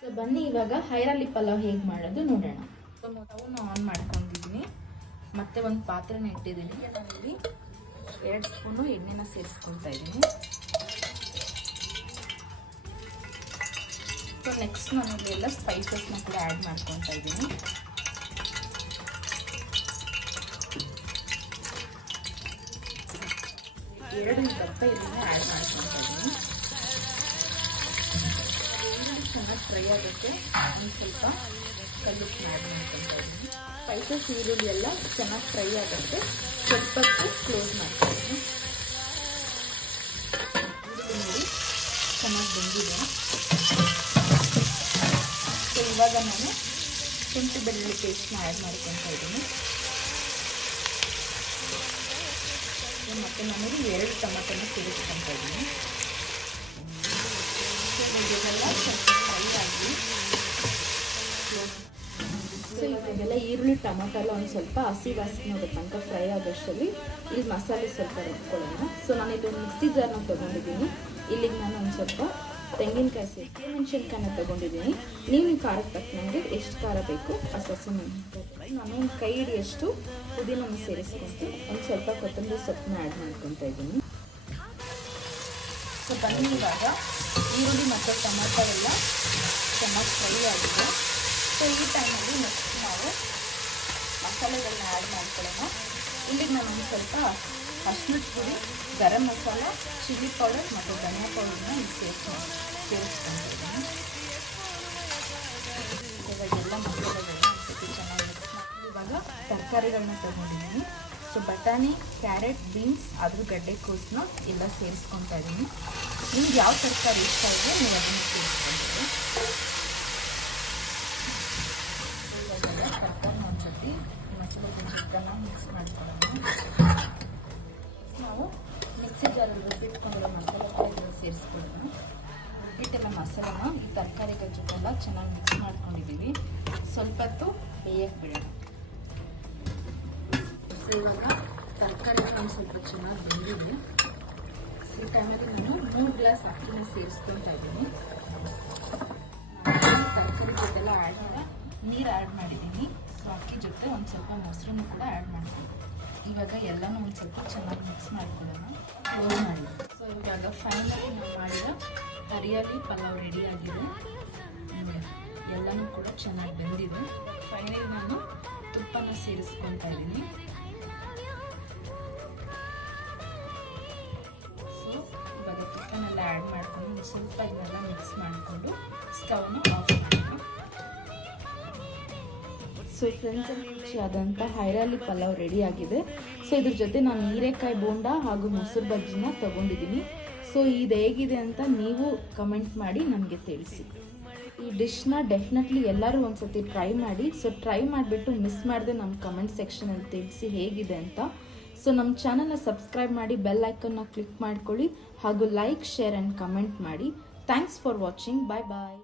So ಬನ್ನಿ ಇವಾಗ ಹೈರಾಲಿ ಪಲಾವ್ ಹೇಗೆ ಮಾಡೋದು ನೋಡೋಣ. ಸೊ ಸ್ಟವ್ನ ಆನ್ ಮಾಡ್ಕೊಂಡಿದ್ದೀನಿ, ಮತ್ತೆ ಒಂದು ಪಾತ್ರೆನ ಇಟ್ಟಿದ್ದೀನಿ. ನಾನಿಲ್ಲಿ 2 ಸ್ಪೂನು ಎಣ್ಣೆನ ಸೇರಿಸ್ಕೊಳ್ತಾ ಇದ್ದೀನಿ. ಸೊ ನೆಕ್ಸ್ಟ್ ನಾನು ಇಲ್ಲೆಲ್ಲ ಸ್ಪೈಸಸ್ನ ಕೂಡ ಆ್ಯಡ್ ಮಾಡ್ಕೊತಾ ಇದ್ದೀನಿ. ಎರಡು ದಪ್ಪ ಇದನ್ನ ಆ್ಯಡ್ ಮಾಡ್ಕೊತಾ ಇದ್ದೀನಿ. ಚೆನ್ನಾಗಿ ಫ್ರೈ ಆಗುತ್ತೆ. ಒಂದು ಸ್ವಲ್ಪ ಕಲ್ಲುಪ್ಪನ್ನ ಆ್ಯಡ್ ಮಾಡ್ಕೊತಾ ಇದ್ದೀನಿ. ಸ್ಪೈಸಸ್ ಈರುಳ್ಳಿ ಎಲ್ಲ ಚೆನ್ನಾಗಿ ಫ್ರೈ ಆಗುತ್ತೆ. ಸ್ವಲ್ಪ ಹೊತ್ತು ಕ್ಲೋಸ್ ಮಾಡ್ತಾ ಇದ್ದೀನಿ. ಈರುಳ್ಳಿ ನೋಡಿ ಚೆನ್ನಾಗಿ ಬೆಂದಿದೆ. ಸೊ ಇವಾಗ ನಾನು ಶುಂಠಿ ಬೆಳ್ಳುಳ್ಳಿ ಪೇಸ್ಟ್ನ ಆ್ಯಡ್ ಮಾಡ್ಕೊತಾ ಇದ್ದೀನಿ. ಮತ್ತು ನಾನಿಲ್ಲಿ 2 ಟೊಮೆಟೊನ ಸೇರಿಸ್ಕೊತಾ ಇದ್ದೀನಿ. ಇದೆಲ್ಲ ಸ್ವಲ್ಪ ಫ್ರೈ ಆಗಿ ಸೊ ಇವಾಗೆಲ್ಲ ಈರುಳ್ಳಿ ಟೊಮೆಟೊ ಎಲ್ಲ ಒಂದು ಸ್ವಲ್ಪ ಹಸಿ ವಾಸನೆ ಹೋಗೋ ತನಕ ಫ್ರೈ ಆಗೋಷ್ಟರಲ್ಲಿ ಇಲ್ಲಿ ಮಸಾಲೆ ಸ್ವಲ್ಪ ರುಬ್ಕೊಳ್ಳೋಣ. ಸೊ ನಾನು ಇದೊಂದು ಮಿಕ್ಸಿ ಜಾರ್ನ ತೊಗೊಂಡಿದ್ದೀನಿ. ಇಲ್ಲಿಗೆ ನಾನು ಒಂದು ಸ್ವಲ್ಪ ತೆಂಗಿನಕಾಯಿ ಸೇರಿಸಿ ಮೆಣಸಿನ್ಕಾಯಿನ ತೊಗೊಂಡಿದ್ದೀನಿ. ನೀವು ನಿಮ್ಮ ಖಾರಕ್ಕೆ ತಕ್ಕಂಗೆ ಎಷ್ಟು ಖಾರ ಬೇಕು ಅಷ್ಟು ಮೆಣಸಿನ್ಕಾಯಿ. ನಾನು ಒಂದು ಕೈ ಹಿಡಿಯಷ್ಟು ಪುದೀನನ್ನು ಸೇರಿಸ್ಕೊಂಡು ಒಂದು ಸ್ವಲ್ಪ ಕೊತ್ತಂಬರಿ ಸೊಪ್ಪನ್ನ ಆ್ಯಡ್ ಮಾಡ್ಕೊತಾ ಇದ್ದೀನಿ. ಸೊ ಬನ್ನಿ ಇವಾಗ ಈರುಳ್ಳಿ ಮತ್ತು ಟೊಮೆಟೊ ಎಲ್ಲ ಚೆನ್ನಾಗಿ ಫ್ರೈ ಆಗಿದೆ. ಸೊ ಈ ಟೈಮಲ್ಲಿ ನೆಕ್ಸ್ಟ್ ನಾವು ಮಸಾಲೆಗಳನ್ನ ಆ್ಯಡ್ ಮಾಡ್ಕೊಳ್ಳೋಣ. ಇಲ್ಲಿಗೆ ನಾನು ಒಂದು ಸ್ವಲ್ಪ ಅರ್ಶಿಣದ ಪುಡಿ, ಗರಂ ಮಸಾಲ, ಚಿಲ್ಲಿ ಪೌಡರ್ ಮತ್ತು ಧನಿಯಾ ಪೌಡರ್ನ ಸೇರಿಸ್ಕೊಂಡಿದ್ದೀನಿ. ಇವಾಗೆಲ್ಲ ಮಸಾಲೆಗಳನ್ನ ಒಂದ್ಸತಿ ಚೆನ್ನಾಗಿ ಮಿಕ್ಸ್ ಮಾಡಿ ಇವಾಗ ತರಕಾರಿಗಳನ್ನ ತೊಗೊಂಡಿದ್ದೀನಿ. ಸೊ ಬಟಾಣಿ, ಕ್ಯಾರೆಟ್, ಬೀನ್ಸ್, ಅದ್ರ ಗಡ್ಡೆಕೋಸನ್ನ ಎಲ್ಲ ಸೇರಿಸ್ಕೊತಾ ಇದ್ದೀನಿ. ನಿಮ್ಗೆ ಯಾವ ತರಕಾರಿ ಇಷ್ಟ ಇದೆ ನೀವು ಅದನ್ನು ಸೇರಿಸ್ಕೊತೀವಿ. ಇವಾಗೆಲ್ಲ ತರಕಾರಿನ ಒಂದ್ಸತಿ ಮಸಾಲೆ ಜೊತೆನ ಮಿಕ್ಸ್ ಮಾಡ್ಕೊಳ್ಳೋಣ. ನಾವು ಮಿಕ್ಸಿ ಜಾರಲ್ಲಿ ರುಬ್ಬಿಟ್ಕೊಂಡಿರೋ ಮಸಾಲೆ ಸೇರಿಸ್ಕೊಳ್ಳೋಣ. ರುಬ್ಬಿಟ್ಟೆಲ್ಲ ಮಸಾಲೆನ ಈ ತರಕಾರಿಗಳ ಜೊತೆಲ್ಲ ಚೆನ್ನಾಗಿ ಮಿಕ್ಸ್ ಮಾಡ್ಕೊಂಡಿದ್ದೀವಿ. ಸ್ವಲ್ಪ ಹೊತ್ತು ಬೇಯಕ್ಕೆ ಬಿಡೋಣ. ಇವಾಗ ತರಕಾರಿನ ಒಂದು ಸ್ವಲ್ಪ ಚೆನ್ನಾಗಿ ಬೆಂದಿದೆ. ಈ ಟೈಮಲ್ಲಿ ನಾನು 3 ಗ್ಲಾಸ್ ಅಕ್ಕಿನ ಸೇರಿಸ್ಕೊತಾ ಇದ್ದೀನಿ. ತರಕಾರಿ ಜೊತೆಲ್ಲ ನೀರು ಆ್ಯಡ್ ಮಾಡಿದ್ದೀನಿ. ಸೊ ಅಕ್ಕಿ ಜೊತೆ ಒಂದು ಸ್ವಲ್ಪ ಮೊಸರನ್ನು ಕೂಡ ಆ್ಯಡ್ ಮಾಡ್ತೀನಿ. ಇವಾಗ ಎಲ್ಲನೂ ಒಂದು ಸ್ವಲ್ಪ ಚೆನ್ನಾಗಿ ಮಿಕ್ಸ್ ಮಾಡ್ಕೊಳ್ಳೋಣ. ಕ್ಲೋಸ್ ಮಾಡಿ. ಸೊ ಇವಾಗ ಫೈನಲಿ ನಾವು ಮಾಡಿರೋ ಹರಿಯಾಲಿ ಪಲಾವ್ ರೆಡಿ ಆಗಿದೆ. ಎಲ್ಲನೂ ಕೂಡ ಚೆನ್ನಾಗಿ ಬೆಂದಿದೆ. ಫೈನಲಿ ನಾನು ತುಪ್ಪನ ಸೇರಿಸ್ಕೊತಾ ಇದ್ದೀನಿ. ಸೊ ಇವಾಗ ತುಪ್ಪನೆಲ್ಲ ಆ್ಯಡ್ ಮಾಡಿಕೊಂಡು ಸ್ವಲ್ಪ ಇದನ್ನೆಲ್ಲ ಮಿಕ್ಸ್ ಮಾಡಿಕೊಂಡು ಸ್ಟವ್ನ ಆಫ್ ಮಾಡಿ. ಸೊ ಫ್ರೆಂಡ್ಸ್, ರುಚಿಯಾದಂಥ ಹೈರಾಲಿ ಪಲಾವ್ ರೆಡಿ ಆಗಿದೆ. ಸೊ ಇದ್ರ ಜೊತೆ ನಾನು ಹೀರೆಕಾಯಿ ಬೋಂಡ ಹಾಗೂ ಮೊಸರು ಬಜ್ಜಿನ ತೊಗೊಂಡಿದ್ದೀನಿ. ಸೊ ಇದು ಹೇಗಿದೆ ಅಂತ ನೀವು ಕಮೆಂಟ್ ಮಾಡಿ ನನಗೆ ತಿಳಿಸಿ. ಈ ಡಿಶ್ನ ಡೆಫಿನೆಟ್ಲಿ ಎಲ್ಲರೂ ಒಂದ್ಸತಿ ಟ್ರೈ ಮಾಡಿ. ಸೊ ಟ್ರೈ ಮಾಡಿಬಿಟ್ಟು ಮಿಸ್ ಮಾಡದೆ ನಮ್ಮ ಕಮೆಂಟ್ ಸೆಕ್ಷನಲ್ಲಿ ತಿಳಿಸಿ ಹೇಗಿದೆ ಅಂತ. ಸೊ ನಮ್ಮ ಚಾನಲ್ನ ಸಬ್ಸ್ಕ್ರೈಬ್ ಮಾಡಿ, ಬೆಲ್ ಐಕನ್ನ ಕ್ಲಿಕ್ ಮಾಡ್ಕೊಳ್ಳಿ ಹಾಗೂ ಲೈಕ್, ಶೇರ್ ಆ್ಯಂಡ್ ಕಮೆಂಟ್ ಮಾಡಿ. Thanks for watching. Bye bye.